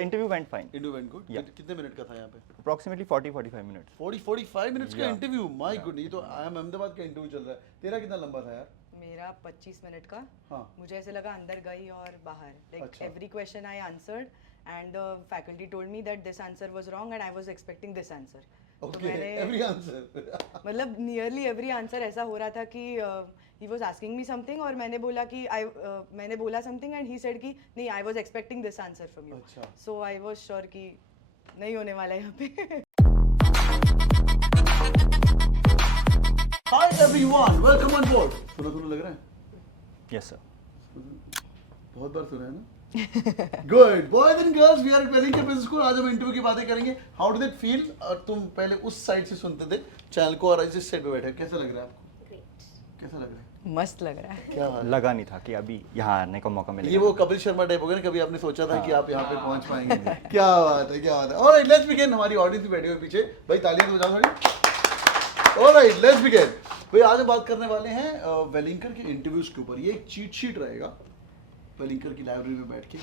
the interview went fine. Interview went good. Yeah. कितने minute का था यहाँ पे? Approximately 40-45 minutes. 40-45 मिनट्स का इंटरव्यू. माय गुड, ये तो IIM अहमदाबाद का इंटरव्यू चल रहा है. तेरा कितना लंबा था यार? मेरा 25 मिनट का. हाँ. मुझे ऐसे लगा अंदर गई और बाहर. Like अच्छा. every question I answered and the faculty told me that this answer was wrong and I was expecting this answer. Okay. Every answer. मतलब nearly every answer ऐसा हो रहा था कि he was asking me something और मैंने बोला कि मैंने बोला something and he said कि नहीं I was expecting this answer from you. अच्छा. So I was sure कि नहीं होने वाला है यहाँ पे. Hi everyone, welcome on board. सुना लग रहा है? Yes sir. बहुत बार सुना है ना? Good. Boys and girls, we are at Welingkar Business School. आज हम इंटरव्यू की बातें करेंगे. How did it feel? और तुम पहले उस साइड से सुनते थे चैनल को और इस साइड पे बैठे. कैसा लग रहा है आपको? Great. कैसा लग रहा है? मस्त लग रहा है. क्या बात है? लगा नहीं था कि अभी यहाँ आने का मौका मिलेगा. ये वो कपिल शर्मा टाइप हो गया ना, कभी आपने सोचा था कि आप यहाँ पे पहुँच पाएंगे? क्या बात है, क्या बात है. Alright, let's begin. हमारी ऑडियंस भी बैठी हुई पीछे. भाई तालियां तो बजाओ थोड़ी. Alright, let's begin. भाई आज हम बात करने वाले हैं वेलिंकर के इंटरव्यूज के ऊपर. ये एक चीट शीट रहेगा वेलिंकर की लाइब्रेरी में बैठ के,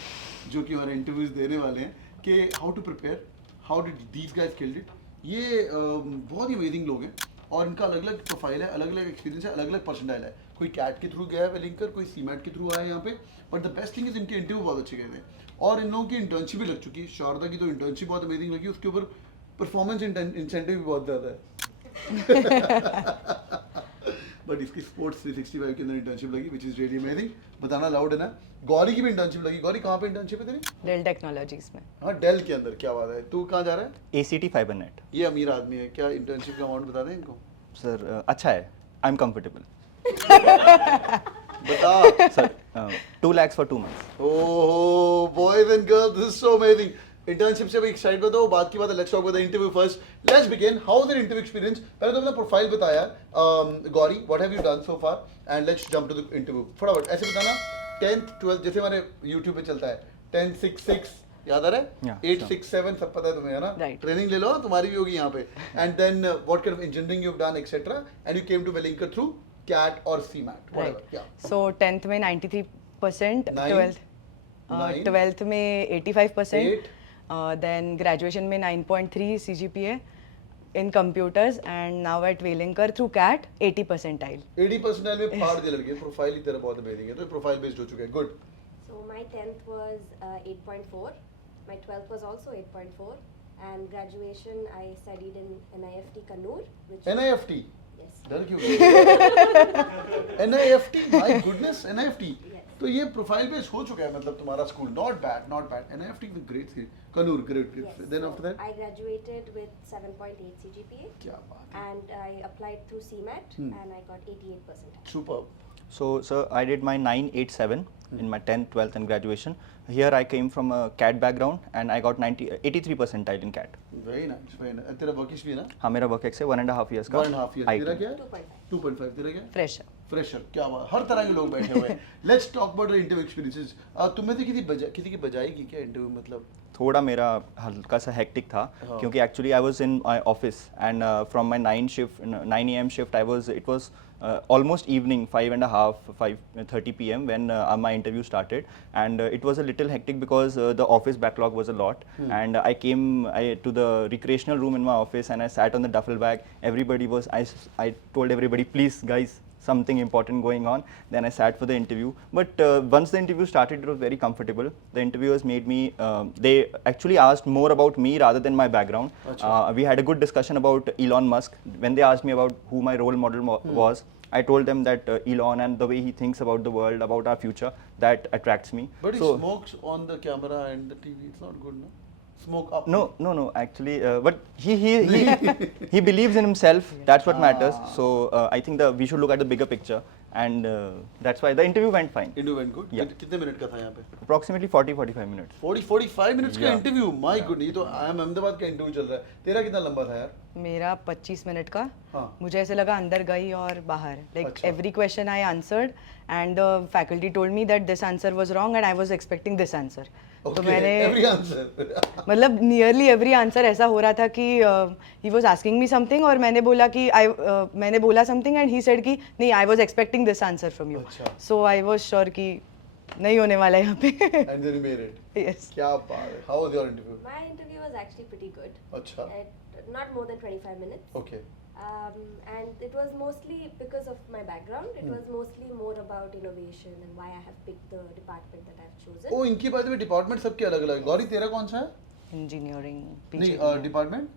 जो कि हमारे इंटरव्यूज देने वाले हैं कि how to prepare, how did these guys killed it. ये बहुत ही अमेजिंग लोग हैं और इनका अलग अलग प्रोफाइल है, अलग अलग एक्सपीरियंस है, अलग अलग परसेंटाइल है. कोई कैट के थ्रू गया है वेलिंकर, कोई सीमैट के थ्रू आया है यहाँ पे. But the best thing is इनके इंटरव्यू बहुत अच्छे गए हैं और इन लोगों की इंटर्नशिप भी लग चुकी है. शारदा की तो इंटर्नशिप बहुत अमेजिंग लगी, उसके ऊपर परफॉर्मेंस इंसेंटिव भी बहुत ज़्यादा है. बट इसकी स्पोर्ट्स 365 के अंदर इंटर्नशिप लगी, विच इज रियली अमेजिंग. बताना लाउड है ना. गौरी की भी इंटर्नशिप लगी. गौरी कहाँ पे इंटर्नशिप है तेरी? डेल टेक्नोलॉजीज में. हाँ, डेल के अंदर. क्या बात है. तू कहाँ जा रहा है? ACT Fibernet. ये अमीर आदमी है. क्या इंटर्नशिप का अमाउंट बता दें इनको? सर अच्छा है. I am comfortable. बता sir 2 lakhs for 2 months. Oh boys and girls, this is so amazing. Internship से भी एक साइड पे दो, बात की बात है. Let's talk about the interview first. Let's begin. How was your interview experience? पहले तो अपना प्रोफाइल बता यार. Gauri, what have you done so far and let's jump to the interview. फटाफट ऐसे बताना. 10th 12th जैसे हमारे YouTube पे चलता है. 10 6 6 याद आ रहा है? 8 6 7 सब पता है तुम्हें, है ना? ट्रेनिंग ले लो, तुम्हारी भी होगी यहाँ पे. And then what kind of engineering you have done etcetera and you came to Welingkar through CAT और CMAT, whatever. Yeah. So 10th में 93%, Nine. 12th में 85%, 8. then graduation में 9.3 CGPA in computers and now at Welingkar through CAT 80 percentile. 80 percentile में फाड़ दे लड़के. Profile ही तेरा बहुत amazing है, तो प्रोफाइल बेस्ड हो चुका है. Good. So my 10th was 8.4. My 12th was also 8.4. And graduation I studied in NIFT Kannur. NIFT. Yes. डर क्यों गए? NIFT, my goodness, NIFT. Yes. तो ये प्रोफाइल बेस्ड हो चुका है मतलब तुम्हारा school. Not bad, not bad. NIFT with great thing. Kannur, great. Yes. Then So after that? I graduated with 7.8 CGPA. क्या बात है. And I applied through CMAT and I got 88%. Superb. So sir, I did my 987 in my 10th, 12th and graduation. Here I came from a CAT background and I got 83 percentile in CAT. Very nice, very nice. तेरा वर्किश भी है ना? हाँ, मेरा work ex है 1.5 years का. 1.5 years. तेरा क्या है? 2.5. 2.5. तेरा क्या है? Fresher. फ्रेशर. क्या बात. हर तरह के लोग बैठे हुए हैं. Let's talk about interview experiences. तुम्हें से किसी की बजाएगी क्या इंटरव्यू? मतलब थोड़ा मेरा हल्का सा हेक्टिक था क्योंकि actually I was in my office and from my 9 AM shift it was almost evening 5:30 PM when my interview started and it was a little hectic because the office backlog was a lot and I came to the recreational room in my office and I sat on the duffel bag. I told everybody, please guys, something important going on. Then I sat for the interview. But once the interview started, it was very comfortable. The interviewers made me, they actually asked more about me rather than my background. We had a good discussion about Elon Musk. When they asked me about who my role model was, I told them that Elon and the way he thinks about the world, about our future, that attracts me. But he smokes on the camera and the TV. It's not good, no? Smoke up. No. Actually, but he believes in himself. That's what matters. So I think we should look at the bigger picture, and that's why the interview went fine. Interview went good. Yeah. कितने minute का था यहाँ पे? Approximately 40-45 minutes. 40-45 minutes का Yeah. Interview. My good. ये तो IIM Ahmedabad का interview चल रहा है. तेरा कितना लंबा था यार? मेरा 25 मिनट का. हाँ. मुझे ऐसे लगा अंदर गई और बाहर. Like अच्छा. every question I answered and the faculty told me that this answer was wrong and I was expecting this answer. तो मैंने every answer. मतलब nearly every answer ऐसा हो रहा था कि he was asking me something और मैंने बोला कि मैंने बोला something and he said कि नहीं I was expecting this answer from you. अच्छा. So I was sure कि नहीं होने वाला है यहाँ पे. And then you made it. Yes. क्या बात है. How was your interview? My interview was actually pretty good. अच्छा. Not more than 25 minutes. Okay. And it was mostly because of my background. It was mostly more about innovation and why I have picked the department that I've chosen. ओ इनकी बात में department सबके अलग अलग. गौरी तेरा कौन सा है? Engineering. नहीं डिपार्टमेंट.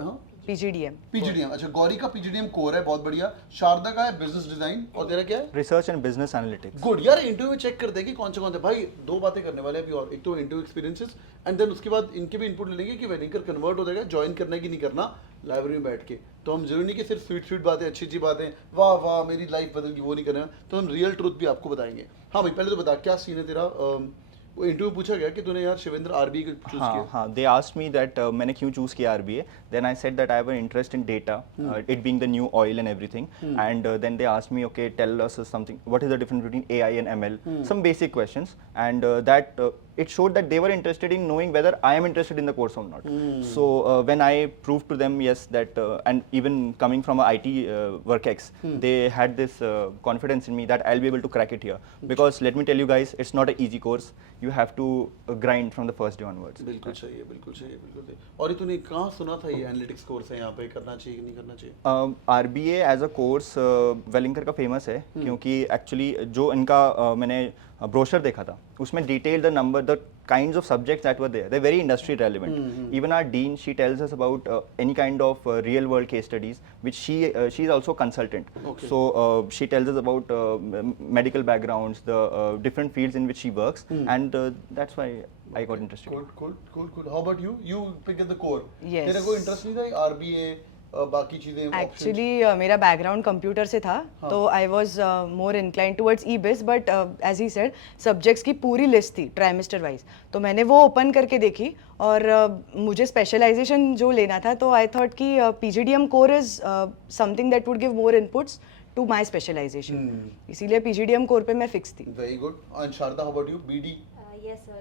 हाँ. PGDM. PGDM. अच्छा गौरी का PGDM कोर है बहुत बढ़िया. शारदा का है बिजनेस डिजाइन और तेरा क्या है? Research and business analytics. Good यार इंटरव्यू में चेक कर देंगे कौन से भाई दो बातें करने वाले हैं अभी और एक तो इंटरव्यू एक्सपीरियंसेस एंड देन उसके बाद इनके भी इनपुट ले लेंगे कि वेलिंकर कन्वर्ट हो जाएगा ज्वाइन करना है कि नहीं करना लाइब्रेरी में बैठ के. तो हम जरूरी नहीं कि सिर्फ स्वीट बातें अच्छी बातें वाह वाह मेरी लाइफ बदल गई वो नहीं करना. तो हम रियल ट्रूथ भी आपको बताएंगे. हाँ भाई पहले तो बता क्या सीन है तेरा. वो इंटरव्यू पूछा गया कि तूने यार शिवेंद्र आरबीए को चूज किया. हाँ दे आस्क्ड मी दैट मैंने क्यों चूज किया RBA. Then I said that I have an interest in data, it being the new oil and everything. And then they asked me okay tell us something what is the difference between AI and ML, some basic questions. And that it showed that they were interested in knowing whether I am interested in the course or not. So when I proved to them yes that and even coming from a IT WorkX, they had this confidence in me that I'll be able to crack it here. Because let me tell you guys, it's not an easy course. You have to grind from the first day onwards. बिल्कुल सही है बिल्कुल सही है बिल्कुल सही. और ये तूने कहाँ सुना था ये एनालिटिक्स कोर्स है यहाँ पे करना चाहिए कि नहीं करना चाहिए? RBA एज अ कोर्स वेलिंकर का फेमस है क्योंकि एक्चुअली जो इनका मैंने ब्रोशर देखा था उसमें detail the number the kinds of subjects that were there, they're very industry relevant. Even our dean, she tells us about any kind of real world case studies which she is also a consultant. Okay. So she tells us about medical backgrounds, the different fields in which she works, and that's why I got interested. Cool. How about you? You pick at the core. Yes. तेरा कोई interest नहीं था RBA बाकी चीजें? Actually मेरा background computer से था. तो I was more incline towards e biz, but as he said subjects की पूरी लिस्ट थी ट्राइमेस्टर वाइज. तो मैंने वो ओपन करके देखी और मुझे स्पेशलाइजेशन जो लेना था तो आई थॉट कि PGDM core is something that would give more inputs to my specialisation. इसीलिए PGDM कोर पे मैं फिक्स थी. Very good. And Sharda how about you? BD? Yes, sir.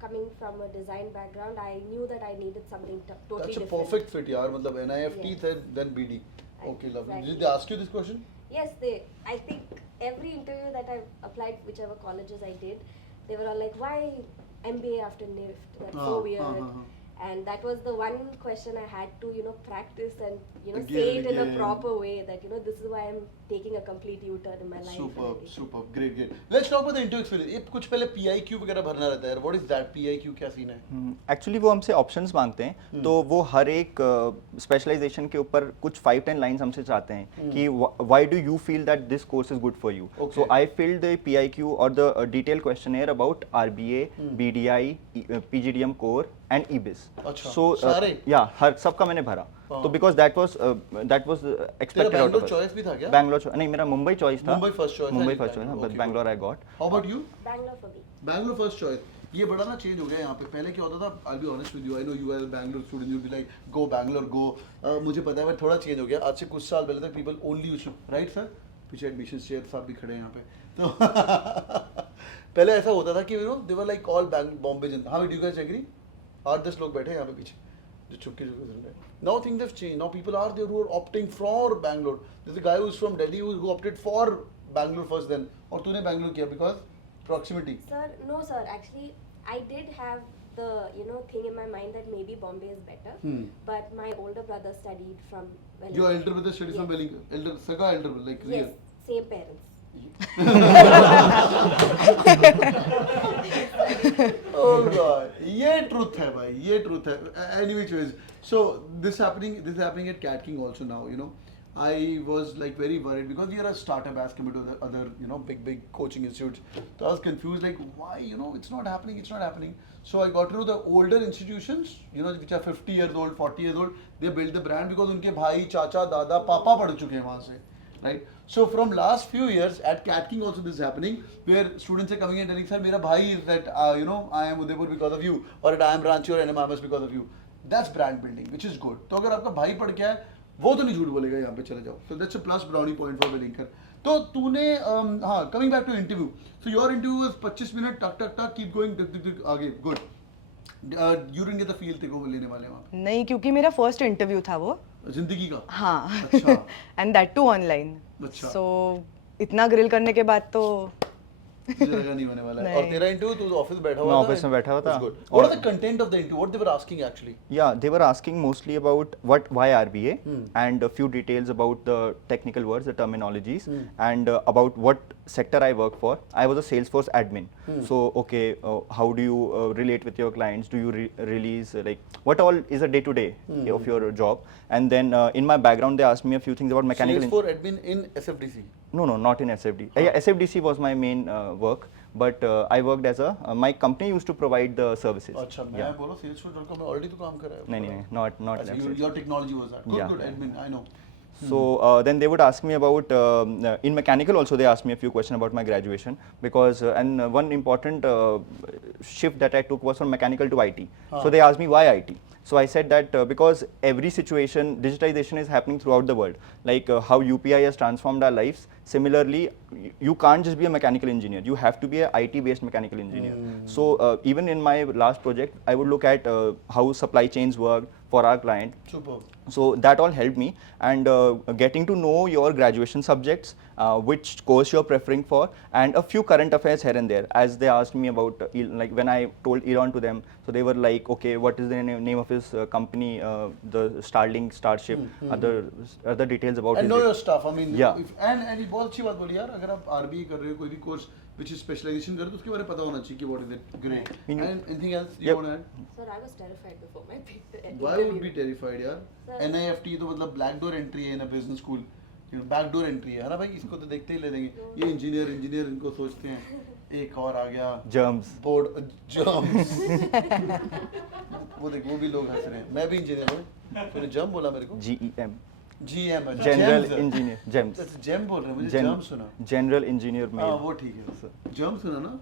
Coming from a design background, I knew that I needed something totally That's a different. perfect fit यार. मतलब NIFT Yeah. then BD. Okay, lovely. Exactly. Did they ask you this question? Yes, I think every interview that I've applied, whichever colleges I did, they were all like, why MBA after NIFT? That's so weird. And that was the one question I had to, practice and, Again, say it in a again. proper way that, this is why I'm taking a complete U-turn in my life. Superb. Great. Let's talk about the interview experience. ये कुछ पहले PIQ वगैरह भरना रहता है. What is that? PIQ क्या scene है? Actually वो हमसे ऑप्शंस मांगते हैं. तो वो हर एक स्पेशलाइजेशन के ऊपर कुछ 5-10 लाइंस हमसे चाहते हैं कि why do you feel that this course is good for you. So I filled the PIQ और the detail questionnaire about RBA, BDI, PGDM core and e biz. So yeah हर सबका मैंने भरा. तो because that was expected out of us. Choice भी था क्या? बैंगलोर नहीं मेरा मुंबई चॉइस था. Mumbai first choice but Bangalore I got. How about you? Bangalore for me. Bangalore first choice. ये बड़ा ना चेंज हो गया यहाँ पे. पहले क्या होता था, I'll be honest with you, I know you are a Bangalore student, you'll be like go Bangalore go. मुझे पता है, पर थोड़ा चेंज हो गया. आज से कुछ साल पहले तक people only used to, right sir? पीछे एडमिशन चेयर साहब भी खड़े हैं यहाँ पे. तो पहले ऐसा होता था कि they were like all Bombay जन. हाँ, do you guys agree? 8-10 लोग बैठे हैं यहाँ पे पीछे जो चुपके सुन रहे हैं. Now things have changed. Now people are there who are opting for Bangalore. There's a guy who's from Delhi who opted for Bangalore first then. और तूने Bangalore किया because proximity. Sir, no sir. Actually, I did have the thing in my mind that maybe Bombay is better. But my older brother studied from Welingkar. Your elder brother studied from Welingkar. Saka elder brother, like real. Yes, same parents. Oh God, ये truth है भाई, ये truth है. Anyway, so this happening at CATKing also now. I was like very worried because we are a startup as compared to the other big coaching institutes. So I was confused like why it's not happening. So I got to know the older institutions which are 50 years old, 40 years old, they build the brand because उनके भाई, चाचा, दादा, पापा पढ़ चुके हैं वहाँ से, right? So from last few years at CATKing also this is happening where students are coming and telling sir मेरा भाई is that I am Udaipur because of you or at I am Ranchi or NMIMS because of you. That's brand building which is good. तो अगर आपका भाई पढ़ के आए वो तो नहीं झूठ बोलेगा यहाँ पे चले जाओ. So that's a plus brownie point for Welingkar. तो तूने हाँ coming back to interview. So your interview was 25 minutes टक keep going आगे good. You didn't get the feel थे को लेने वाले वहाँ पे? नहीं, क्योंकि मेरा फर्स्ट इंटरव्यू था वो. जिंदगी का? हाँ. अच्छा. And that too online. अच्छा. सो इतना ग्रिल करने के बाद तो तुझे लगा नहीं होने वाला है। और तेरा इंटरव्यू तू ऑफिस बैठा हुआ मैं था? ऑफिस में बैठा हुआ था। What are the content of the interview? What they were asking actually? Yeah, they were asking mostly about why RBA and a few details about the technical words, the terminologies, and about what sector I work for. I was a Salesforce admin. So, okay, how do you relate with your clients? Do you release, like, what all is a day-to-day of your job? And then in my background, they asked me a few things about mechanical. Salesforce admin in SFDC? No, not in SFD. Yeah, SFDC was my main work, but I worked as my company used to provide the services. अच्छा, मैं बोला Salesforce.com में already तो काम कर रहा है। नहीं, not Your technology was that. Good, admin, I know. So then they would ask me about in mechanical also they asked me a few questions about my graduation because and one important shift that I took was from mechanical to IT. So they asked me why IT. So I said that because every situation digitization is happening throughout the world, like how UPI has transformed our lives. Similarly, you can't just be a mechanical engineer. You have to be a IT based mechanical engineer. So even in my last project, I would look at how supply chains work for our client. Super. So that all helped me, and getting to know your graduation subjects, which course you're preferring for, and a few current affairs here and there. As they asked me about, like when I told Elon to them, so they were like, okay, what is the name of his company, the Starlink, Starship, other details about. And know your stuff. I mean, yeah. And बहुत अच्छी बात बोली यार, अगर आप RBA कर रहे हो कोई भी कोर्स which is specialization कर रहे हो तो उसके बारे में पता होना चाहिए कि what is it. Great. And anything else you want to add? Sir, I was terrified before my Why would be terrified यार? NIFT तो मतलब black door entry है in a business school. Back door entry है ना भाई, इसको तो देखते ही ले लेंगे। ये इंजीनियर इनको सोचते हैं। एक और आ गया जर्म्स, बोर्ड जर्म्स। वो देख वो भी लोग हंस रहे हैं। मैं भी इंजीनियर हूँ। तूने जर्म बोला मेरे को? GEM general engineer. Gems gem बोल रहे हैं, मुझे जर्म सुना। जनरल इंजीनियर में। हाँ वो ठीक है। जर्म सुना ना?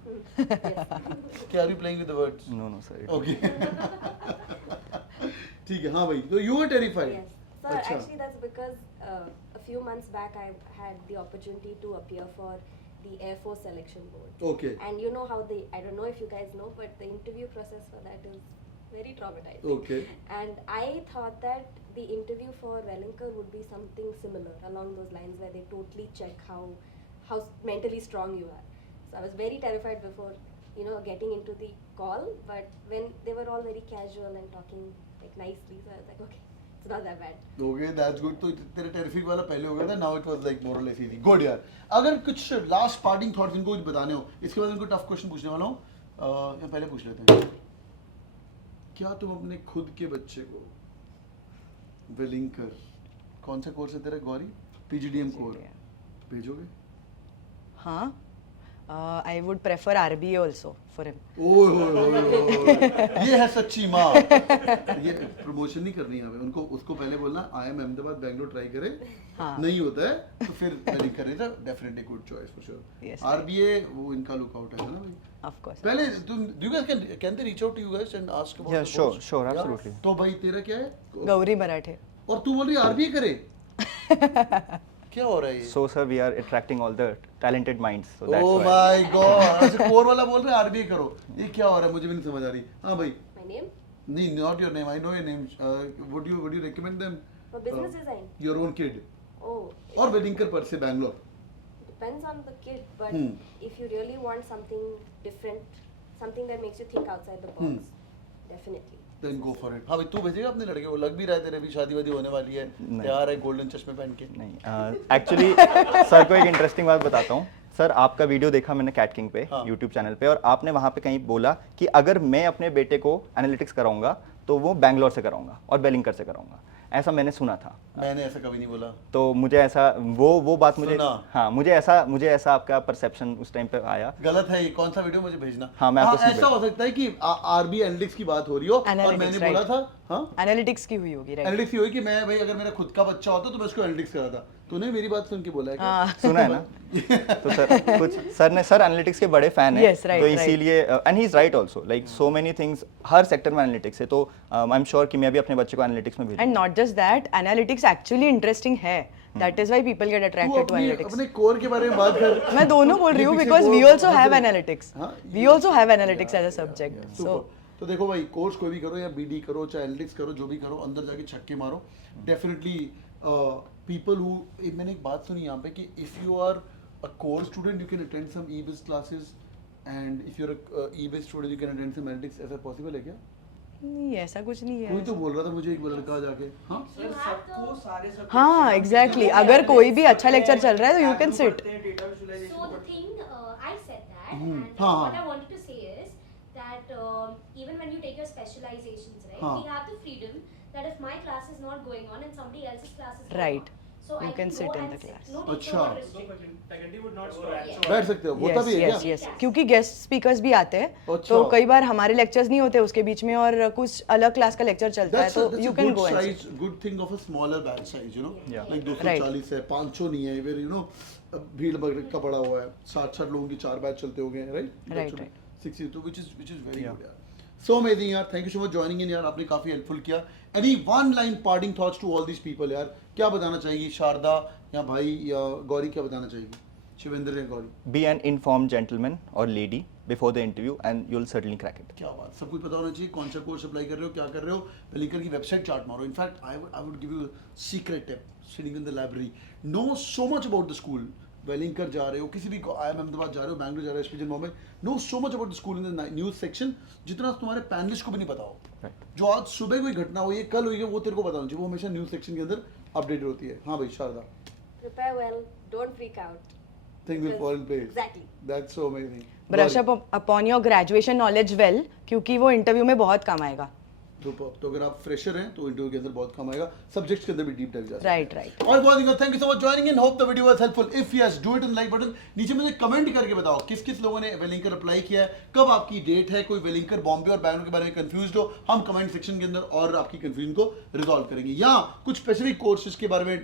क्या are you playing with the words? No sir. Okay. ठीक है हाँ भाई, तो you were terrified. Sir, actually that's because a few months back I had the opportunity to appear for the Air Force Selection Board. Okay. And you know how I don't know if you guys know, but the interview process for that is very traumatizing. Okay. And I thought that the interview for Welingkar would be something similar along those lines, where they totally check how mentally strong you are. So I was very terrified before, getting into the call, but when they were all very casual and talking like nicely, so I was like, okay. It's not that bad. Okay, that's good. तो तेरे terrific वाला पहले हो गया था, now it was like more or less easy. Good यार. अगर कुछ लास्ट पार्टिंग थॉट्स इनको कुछ बताने हो, इसके बाद इनको टफ क्वेश्चन पूछने वाला हूँ. ये पहले पूछ लेते हैं. क्या तुम अपने खुद के बच्चे को वेलिंकर कौन सा कोर्स है तेरा गौरी? PGDM कोर भेजोगे? हाँ. I would prefer RBA also for him. ये है सच्ची माँ. ये प्रमोशन नहीं करनी है हमें. उनको उसको पहले बोलना IIM अहमदाबाद बैंगलोर ट्राई करे. हाँ. नहीं होता है तो फिर वेलिंकर करे तो definitely good choice for sure. RBA वो इनका लुकआउट है ना भाई. Of course. पहले तुम do you guys can they reach out to you guys and ask about yeah, sure, absolutely. तो भाई तेरा क्या है? गौरी मराठे. और तू बोल रही RBA करे? क्या हो रहा है ये? So sir, we are attracting all the talented minds. So that's why. Oh my God! ऐसे कोर वाला बोल रहे हैं RBA करो. ये क्या हो रहा है? मुझे भी नहीं समझ आ रही. हाँ भाई. My name? नहीं, not your name. I know your name. Would you recommend them? For business design. Your own kid. Oh. और वेलिंकर पर से Bangalore. Depends on the kid, but if you really want something different, something that makes you think outside the box, definitely. Then go for it. हाँ भाई तू भेजेगा अपने लड़के को? लग भी रहा है तेरे भी शादी वादी होने वाली है. तैयार है गोल्डन चश्मे पहन के? नहीं. एक्चुअली सर को एक इंटरेस्टिंग बात बताता हूँ. सर आपका वीडियो देखा मैंने कैटकिंग पे यूट्यूब चैनल पे, और आपने वहाँ पे कहीं बोला कि अगर मैं अपने बेटे को एनालिटिक्स कराऊंगा तो वो बैंगलोर से कराऊंगा और वेलिंकर से कराऊंगा. ऐसा मैंने सुना था. मैंने ऐसा कभी नहीं बोला. तो मुझे ऐसा वो बात मुझे हाँ मुझे ऐसा आपका परसेप्शन उस टाइम पे आया. गलत है ये. कौन सा वीडियो मुझे भेजना? हाँ मैं आपको ऐसा हो सकता है कि RB एनालिटिक्स की बात हो रही हो और मैंने बोला था हाँ एनालिटिक्स की हुई होगी. एनालिटिक्स की हुई कि मैं भाई अगर मेरा खुद का बच्चा होता तो मैं उसको एनालिटिक्स कराता. तूने मेरी बात सुन के बोला है क्या? सुना है ना. तो सर एनालिटिक्स के बड़े फैन हैं. तो इसीलिए and he is right also, like so many things her sector में एनालिटिक्स है. तो आई एम श्योर कि मैं भी अपने बच्चे को एनालिटिक्स में भेजूंगा. And not just that, analytics actually interesting है. That is why people get attracted to analytics. अपने कोर के बारे में बात कर. मैं दोनों बोल रही हूँ because we also have analytics. We also have analytics as a subject. So तो देखो भाई कोर्स कोई भी करो या BD करो चाहे एनालिटिक्स करो जो भी करो, अंदर जाके छक्के मारो. डेफिनेटली पीपल हु मैंने एक बात सुनी यहाँ पे कि if you are a core student, you can attend some e-biz classes, and if you're a e-biz student, you can attend some analytics. ऐसा possible है क्या? नहीं, ऐसा कुछ नहीं है. कोई तो बोल रहा था मुझे एक लड़का जाके, हाँ? हाँ, exactly. अगर कोई भी अच्छा लेक्चर चल रहा है तो you can sit. So the thing, I said that, Hmm. and हाँ, what हाँ. I wanted to say is that even when you take your specializations, right, हाँ. we have the freedom that if my class is not going on and somebody else's class is going Right. on, so You I can go sit in and the class. No अच्छा. teacher would restrict. बैठ सकते हो, होता Yes, भी है yes, क्या? yes. क्योंकि guest speakers भी आते हैं, अच्छा. तो कई बार हमारे लेक्चर्स नहीं होते उसके बीच में और कुछ अलग क्लास का लेक्चर चलता है, तो That's you a can good go and size, sit. good thing of a smaller batch size, you know, Yeah. like Right. 240 है, 500 नहीं है, where you know भीड़ का पड़ा हुआ है, 60 लोगों की 4 बैच चलते हो गए, right? Right, right. 62, which is very Yeah. good यार. So amazing यार, thank you so much joining in यार, आपने काफी helpful किया. Any one line parting thoughts to all these people यार, क्या बताना चाहेगी शारदा या भाई या गौरी, क्या बताना चाहेगी? शिवेंद्र या Gauri? Be an informed gentleman or lady before the interview, and you'll certainly crack it. क्या बात, सब कुछ पता होना चाहिए, कौन सा कोर्स अप्लाई कर रहे हो, क्या कर रहे हो, वेलिंकर की वेबसाइट चार्ट मारो. In fact I would give you secret tip, sitting in the library, know so much about the school. Welingkar जा रहे हो, किसी भी IIM अहमदाबाद जा रहे हो, बैंगलोर जा रहे हो, SPJain Bombay, know so much about the school in the news section, जितना तुम्हारे पैनलिस्ट को भी नहीं पता हो. Right. जो आज सुबह कोई घटना हुई है, कल हुई है, वो तेरे को पता होना चाहिए, वो हमेशा न्यूज़ सेक्शन के अंदर अपडेटेड होती है. हाँ भाई Sharda, Prepare well, don't freak out. Things will fall in place. Exactly. That's so amazing. Brush up upon your graduation knowledge well, क्योंकि वो इंटरव्यू में बहुत काम आएगा. तो अगर आप फ्रेशर हैं तो इंटरव्यू के अंदर बहुत कम आएगा, सब्जेक्ट्स के अंदर भी डीप डाइव जा सकते हैं. Right, right. और बहुत ही thank you so much joining in, hope the video was helpful. If yes, do it in like button. नीचे मुझे कमेंट करके बताओ किस किस लोगों ने वेलिंकर अप्लाई किया है, कब आपकी डेट है, कोई वेलिंकर बॉम्बे और बैंगलोर के बारे में कंफ्यूज्ड हो, हम कमेंट सेक्शन के अंदर और आपकी कंफ्यूजन को रिजॉल्व करेंगे. या कुछ स्पेसिफिक कोर्सेज के बारे में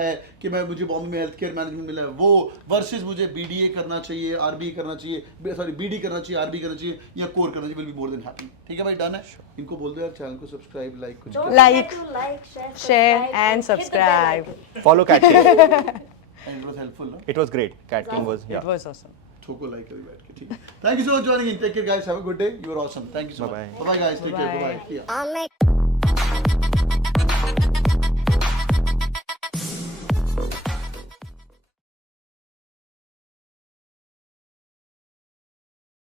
है कि मुझे बॉम्बे में हेल्थ केयर मैनेजमेंट मिला है, वो वर्सेज मुझे BDA करना चाहिए, RBA करना चाहिए, सॉरी BD करना चाहिए, RB करना चाहिए या कोर करना चाहिए, will be more than happy. ठीक है भाई, डन है. इनको बोल दो यार चैनल को सब्सक्राइब, लाइक कुछ Don't Like, forget to like, share subscribe, and hit the bell subscribe. icon. Follow CATKing. And it was helpful ना. It was great. CATKing was, It yeah. was awesome. ठोको like करी बैठ के. ठीक है, thank you so much joining in, take care guys, have a good day, you are awesome, thank you so much, Bye-bye. Bye bye guys, take care, Bye-bye. Bye bye. I'll make